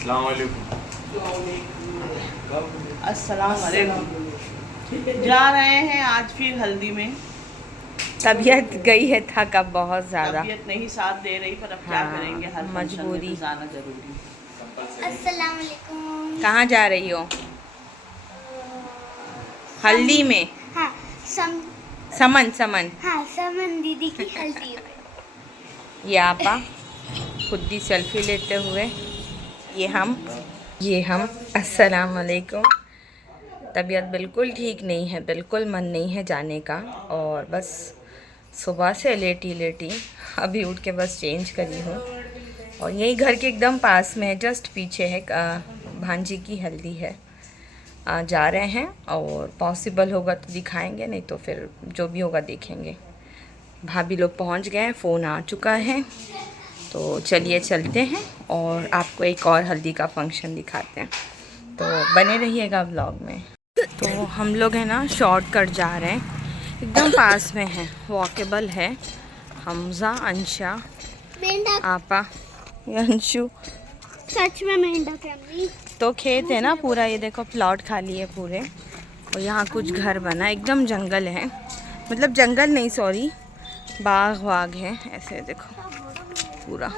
अस्सलाम वालेकुम। अस्सलाम वालेकुम। जा रहे हैं आज फिर हल्दी में। तबीयत गई है थक अब बहुत ज़्यादा। तबीयत नहीं साथ दे रही, पर अब क्या हाँ, करेंगे, हर फंक्शन में मजबूरी। तो जाना जरूरी। अस्सलाम वालेकुम। कहाँ जा रही हो? हल्दी में? हाँ समन समन। हाँ, समन दीदी की हल्दी में। ये आपा खुद ही सेल्फी लेते हुए, ये हम अस्सलाम वालेकुम। तबीयत बिल्कुल ठीक नहीं है, बिल्कुल मन नहीं है जाने का, और बस सुबह से लेटी अभी उठ के बस चेंज करी हूँ। और यही घर के एकदम पास में है, जस्ट पीछे है, भांजी की हल्दी है। जा रहे हैं और पॉसिबल होगा तो दिखाएंगे, नहीं तो फिर जो भी होगा देखेंगे। भाभी लोग पहुंच गए हैं, फ़ोन आ चुका है, तो चलिए चलते हैं और आपको एक और हल्दी का फंक्शन दिखाते हैं, तो बने रहिएगा व्लॉग में। तो हम लोग हैं ना शॉर्टकट जा रहे हैं, एकदम पास में है, वॉकेबल है। हमज़ा, अंशा, आपा, अंशु। सच में मेंढक फैमिली। तो खेत है ना पूरा, ये देखो प्लॉट खाली है पूरे, और यहाँ कुछ घर बना, एकदम जंगल है, मतलब जंगल नहीं सॉरी, बाग वाग है, ऐसे देखो पूरा।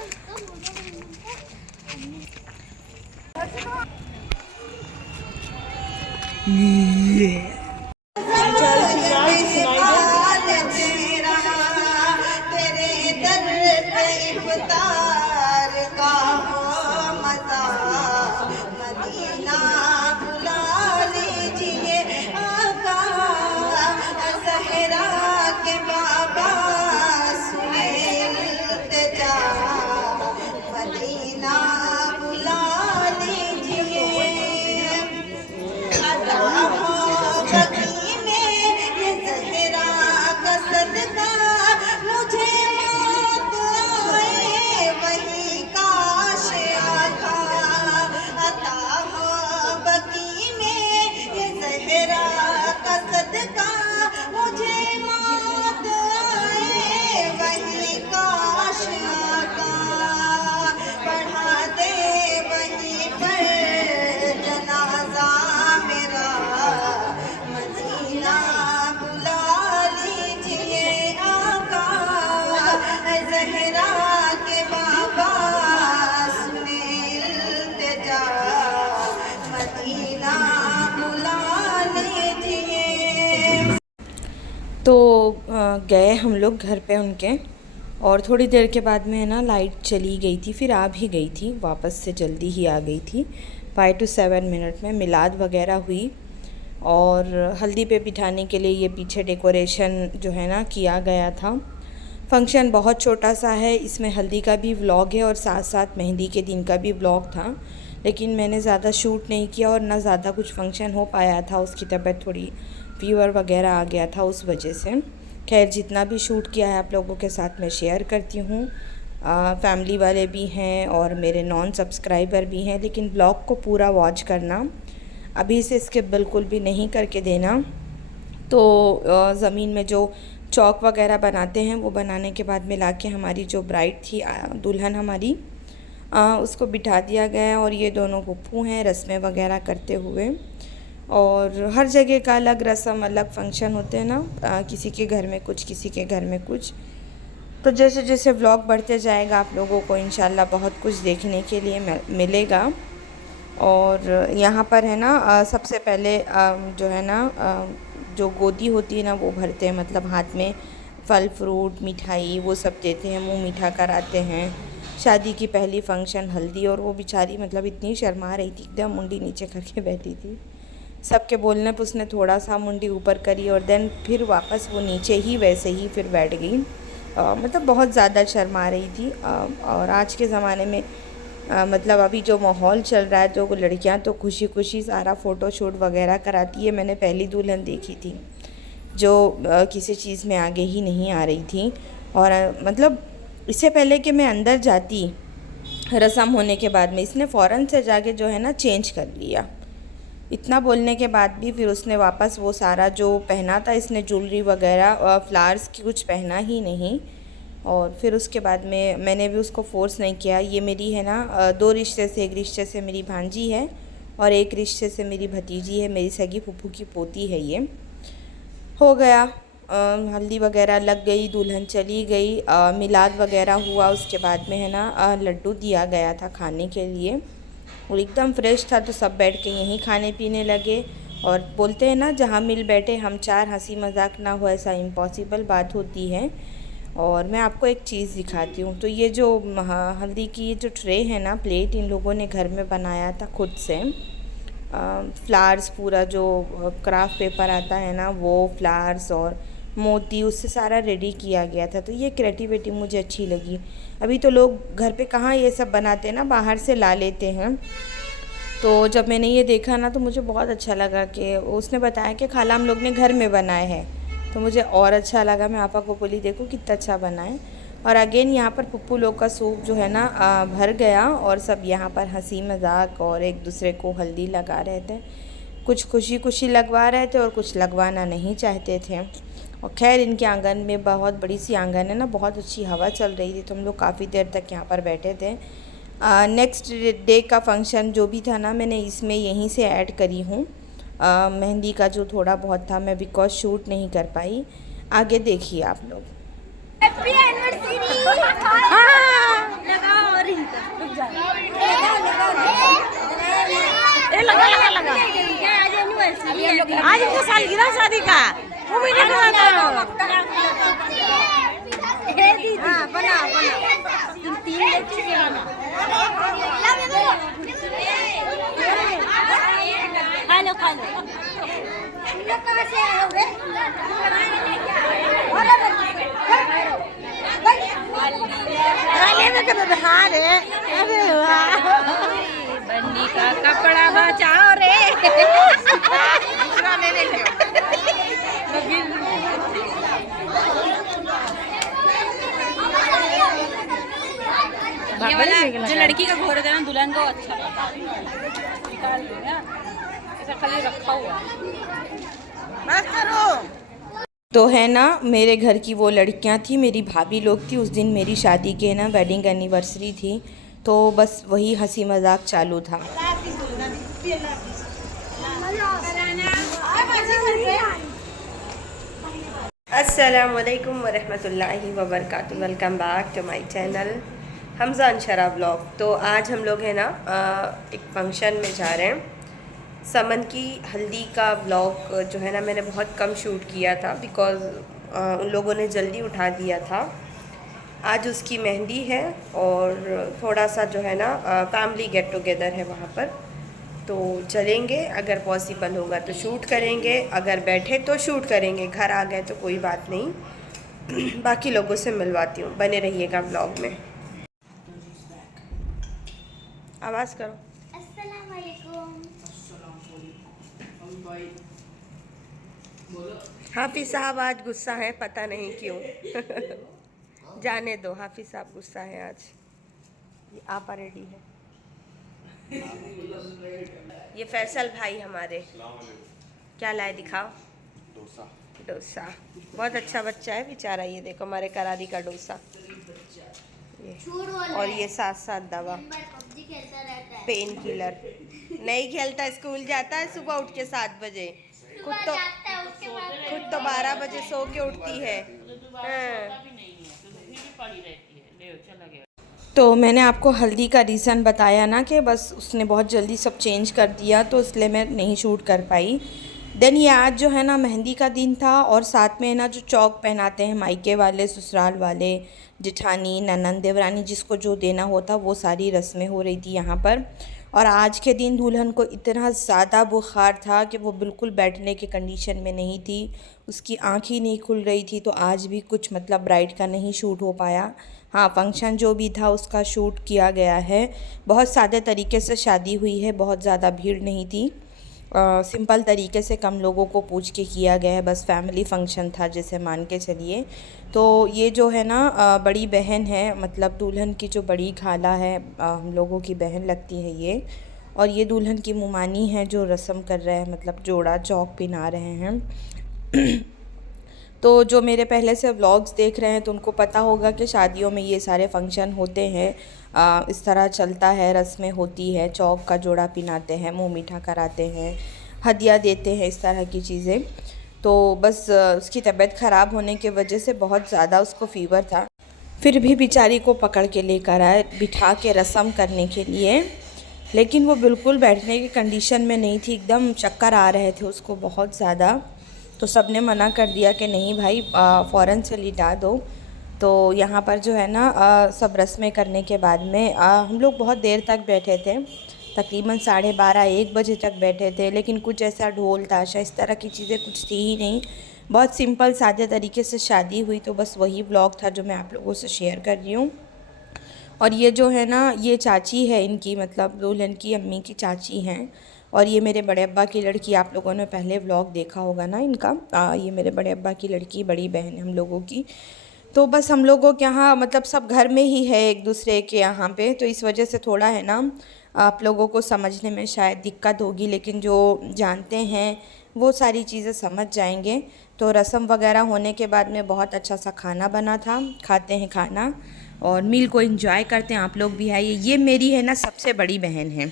तो गए हम लोग घर पे उनके, और थोड़ी देर के बाद में है ना लाइट चली गई थी, फिर आ भी गई थी वापस से, जल्दी ही आ गई थी। 5 to 7 मिनट में मिलाद वगैरह हुई, और हल्दी पे बिठाने के लिए ये पीछे डेकोरेशन जो है ना किया गया था। फंक्शन बहुत छोटा सा है, इसमें हल्दी का भी व्लॉग है और साथ साथ मेहंदी के दिन का भी व्लॉग था, लेकिन मैंने ज़्यादा शूट नहीं किया और ना ज़्यादा कुछ फंक्शन हो पाया था, उसकी तबीयत थोड़ी फीवर वगैरह आ गया था उस वजह से। खैर जितना भी शूट किया है आप लोगों के साथ मैं शेयर करती हूँ। फैमिली वाले भी हैं और मेरे नॉन सब्सक्राइबर भी हैं, लेकिन ब्लॉग को पूरा वॉच करना, अभी से स्किप बिल्कुल भी नहीं करके देना। तो ज़मीन में जो चौक वगैरह बनाते हैं वो बनाने के बाद मिला के हमारी जो ब्राइड थी, दुल्हन हमारी, उसको बिठा दिया गया, और ये दोनों फूफू हैं रस्में वगैरह करते हुए। और हर जगह का अलग रस्म अलग फंक्शन होते हैं ना, किसी के घर में कुछ, किसी के घर में कुछ। तो जैसे जैसे व्लॉग बढ़ते जाएगा आप लोगों को इंशाल्लाह बहुत कुछ देखने के लिए मिलेगा। और यहाँ पर है ना सबसे पहले जो है ना जो गोदी होती है ना वो भरते हैं, मतलब हाथ में फल फ्रूट मिठाई वो सब देते हैं, मुंह मीठा कराते हैं। शादी की पहली फंक्शन हल्दी, और वो बेचारी मतलब इतनी शर्मा रही थी, एकदम मुंडी नीचे करके बैठी थी। सबके बोलने पर उसने थोड़ा सा मुंडी ऊपर करी, और देन फिर वापस वो नीचे ही वैसे ही फिर बैठ गई। मतलब बहुत ज़्यादा शर्मा रही थी। और आज के ज़माने में मतलब अभी जो माहौल चल रहा है, जो लड़कियां तो खुशी खुशी सारा फ़ोटो शूट वगैरह कराती है। मैंने पहली दुल्हन देखी थी जो किसी चीज़ में आगे ही नहीं आ रही थी। और मतलब इससे पहले कि मैं अंदर जाती रस्म होने के बाद में, इसने फ़ौरन से जाके जो है ना चेंज कर लिया। इतना बोलने के बाद भी फिर उसने वापस वो सारा जो पहना था, इसने ज्वेलरी वगैरह फ्लावर्स की कुछ पहना ही नहीं, और फिर उसके बाद में मैंने भी उसको फ़ोर्स नहीं किया। ये मेरी है ना 2 रिश्ते से, एक रिश्ते से मेरी भांजी है और एक रिश्ते से मेरी भतीजी है, मेरी सगी फूफू की पोती है। ये हो गया, हल्दी वगैरह लग गई, दुल्हन चली गई, मिलाद वगैरह हुआ। उसके बाद में है ना लड्डू दिया गया था खाने के लिए और एकदम फ्रेश था, तो सब बैठ के यहीं खाने पीने लगे। और बोलते हैं ना, जहाँ मिल बैठे हम चार, हंसी मजाक ना हो ऐसा इम्पॉसिबल बात होती है। और मैं आपको एक चीज़ दिखाती हूँ। तो ये जो हल्दी की ये जो ट्रे है ना, प्लेट, इन लोगों ने घर में बनाया था खुद से। फ्लावर्स, पूरा जो क्राफ्ट पेपर आता है ना, वो फ्लावर्स और मोती, उससे सारा रेडी किया गया था। तो ये क्रिएटिविटी मुझे अच्छी लगी। अभी तो लोग घर पे कहाँ ये सब बनाते हैं ना, बाहर से ला लेते हैं। तो जब मैंने ये देखा ना, तो मुझे बहुत अच्छा लगा कि उसने बताया कि खाला हम लोग ने घर में बनाए हैं, तो मुझे और अच्छा लगा। मैं आपा को बोली देखो कितना अच्छा बना है। और अगेन यहाँ पर पप्पू लोग का सूप जो है ना भर गया और सब यहाँ पर हंसी मजाक और एक दूसरे को हल्दी लगा रहे थे। कुछ खुशी खुशी लगवा रहे थे और कुछ लगवाना नहीं चाहते थे। और खैर, इनके आंगन में बहुत बड़ी सी आंगन है ना, बहुत अच्छी हवा चल रही थी, तो हम लोग काफ़ी देर तक यहाँ पर बैठे थे। नेक्स्ट डे का फंक्शन जो भी था ना, मैंने इसमें यहीं से ऐड करी हूँ। मेहंदी का जो थोड़ा बहुत था, मैं बिकॉज शूट नहीं कर पाई। आगे देखिए आप लोग। Happy anniversary. लगाओ और इनका लगा लगा लगा। आज एनिवर्सरी है, आज इनका सालगिरह शादी का, वो भी नहीं बनाना। हाँ बना बना, तुम 3 लेके बना। खा लो खा लो। कहाँ से आए हो रे? गले में कब हार है? अरे वाह, बन्नी का कपड़ा बचाओ रे। दूसरा ले लेंगे। ये वाला जो लड़की का घोर है ना, दुल्हन को अच्छा लगता है, निकाल दो ना, ऐसा खाली रखा हुआ है। बस करो। तो है ना, मेरे घर की वो लड़कियां थी, मेरी भाभी लोग थी। उस दिन मेरी शादी के ना वेडिंग एनिवर्सरी थी, तो बस वही हंसी मजाक चालू था। अस्सलामुअलैकुम वरहमतुल्लाहि वबरकातुहू। Welcome back to my channel Hamza Anshara blog. तो आज हम लोग है ना एक फंक्शन में जा रहे हैं। समन की हल्दी का ब्लॉग जो है ना, मैंने बहुत कम शूट किया था बिकॉज़ उन लोगों ने जल्दी उठा दिया था। आज उसकी मेहंदी है और थोड़ा सा जो है ना फैमिली गेट टुगेदर है वहाँ पर, तो चलेंगे। अगर पॉसिबल होगा तो शूट करेंगे, अगर बैठे तो शूट करेंगे, घर आ गए तो कोई बात नहीं। बाकी लोगों से मिलवाती हूँ, बने रहिएगा ब्लॉग में। आवाज़ करो। अस्सलाम वालेकुम। हाफिज़ साहब आज गुस्सा है, पता नहीं क्यों। जाने दो, हाफिज़ साहब गुस्सा है आज। ये आपा रेडी है। ये फैसल भाई हमारे क्या लाए दिखाओ। डोसा। डोसा, बहुत अच्छा बच्चा है बेचारा। ये देखो हमारे करारी का डोसा, ये और ये साथ साथ दवा, पबजी खेलता रहता है। Pain killer. नहीं खेलता, स्कूल जाता है सुबह उठ के 7 बजे। खुद तो जाता है उसके बाद 12 बजे सो के उठती है। हाँ। तो मैंने आपको हल्दी का रीज़न बताया ना कि बस उसने बहुत जल्दी सब चेंज कर दिया, तो इसलिए मैं नहीं शूट कर पाई। देन ये आज जो है ना मेहंदी का दिन था और साथ में ना जो चौक पहनाते हैं मायके वाले, ससुराल वाले, जेठानी, ननंद, देवरानी, जिसको जो देना होता वो सारी रस्में हो रही थी यहाँ पर। और आज के दिन दुल्हन को इतना ज़्यादा बुखार था कि वो बिल्कुल बैठने के कंडीशन में नहीं थी, उसकी आँख ही नहीं खुल रही थी। तो आज भी कुछ मतलब ब्राइड का नहीं शूट हो पाया। हाँ, फंक्शन जो भी था उसका शूट किया गया है। बहुत सादे तरीके से शादी हुई है, बहुत ज़्यादा भीड़ नहीं थी। सिंपल तरीके से कम लोगों को पूछ के किया गया है, बस फैमिली फंक्शन था जैसे मान के चलिए। तो ये जो है ना बड़ी बहन है, मतलब दुल्हन की जो बड़ी खाला है, हम लोगों की बहन लगती है ये। और ये दुल्हन की मुमानी है जो रस्म कर रहे हैं, मतलब जोड़ा चौक पिना रहे हैं। तो जो मेरे पहले से व्लॉग्स देख रहे हैं तो उनको पता होगा कि शादियों में ये सारे फंक्शन होते हैं, इस तरह चलता है, रस्में होती है, चौक का जोड़ा पिनाते हैं, मुँह मीठा कराते हैं, हदिया देते हैं, इस तरह की चीज़ें। तो बस उसकी तबीयत ख़राब होने की वजह से बहुत ज़्यादा उसको फ़ीवर था, फिर भी बेचारी को पकड़ के लेकर आए बिठा के रस्म करने के लिए, लेकिन वो बिल्कुल बैठने की कंडीशन में नहीं थी, एकदम चक्कर आ रहे थे उसको बहुत ज़्यादा। तो सब ने मना कर दिया कि नहीं भाई फ़ौरन से लिटा दो। तो यहाँ पर जो है ना सब रस्में करने के बाद में हम लोग बहुत देर तक बैठे थे, तकरीबन 12:30-1 बजे तक बैठे थे, लेकिन कुछ ऐसा ढोल ताशा इस तरह की चीज़ें कुछ थी ही नहीं। बहुत सिंपल सादे तरीके से शादी हुई। तो बस वही व्लॉग था जो मैं आप लोगों से शेयर कर रही हूँ। और ये जो है ना, ये चाची है इनकी, मतलब दुल्हन की अम्मी की चाची हैं। और ये मेरे बड़े अब्बा की लड़की, आप लोगों ने पहले व्लॉग देखा होगा ना इनका। ये मेरे बड़े अब्बा की लड़की, बड़ी बहन है हम लोगों की। तो बस हम लोगों के यहाँ मतलब सब घर में ही है एक दूसरे के यहाँ पे, तो इस वजह से थोड़ा है ना आप लोगों को समझने में शायद दिक्कत होगी, लेकिन जो जानते हैं वो सारी चीज़ें समझ जाएंगे। तो रस्म वगैरह होने के बाद में बहुत अच्छा सा खाना बना था, खाते हैं खाना और मील को एंजॉय करते हैं। आप लोग भी आइए। ये मेरी है ना सबसे बड़ी बहन है,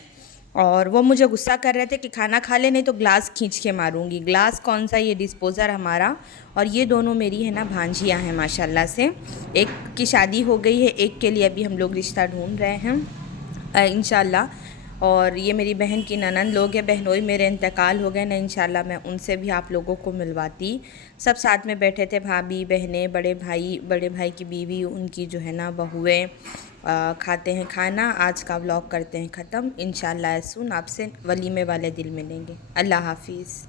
और वो मुझे गुस्सा कर रहे थे कि खाना खा ले नहीं तो ग्लास खींच के मारूंगी। ग्लास कौन सा, ये डिस्पोज़र हमारा। और ये दोनों मेरी है ना भांजियाँ हैं माशाल्लाह से। एक की शादी हो गई है, एक के लिए अभी हम लोग रिश्ता ढूंढ रहे हैं इंशाल्लाह। और ये मेरी बहन की ननंद लोग हैं, बहनोई मेरे इंतकाल हो गए ना, इंशाल्लाह मैं उनसे भी आप लोगों को मिलवाती। सब साथ में बैठे थे, भाभी बहनें, बड़े भाई की बीवी, उनकी जो है ना बहुएँ, खाते हैं खाना। आज का व्लॉग करते हैं ख़त्म। इंशाल्लाह सुन आपसे वलीमे वाले दिल मिलेंगे। अल्लाह हाफिज़।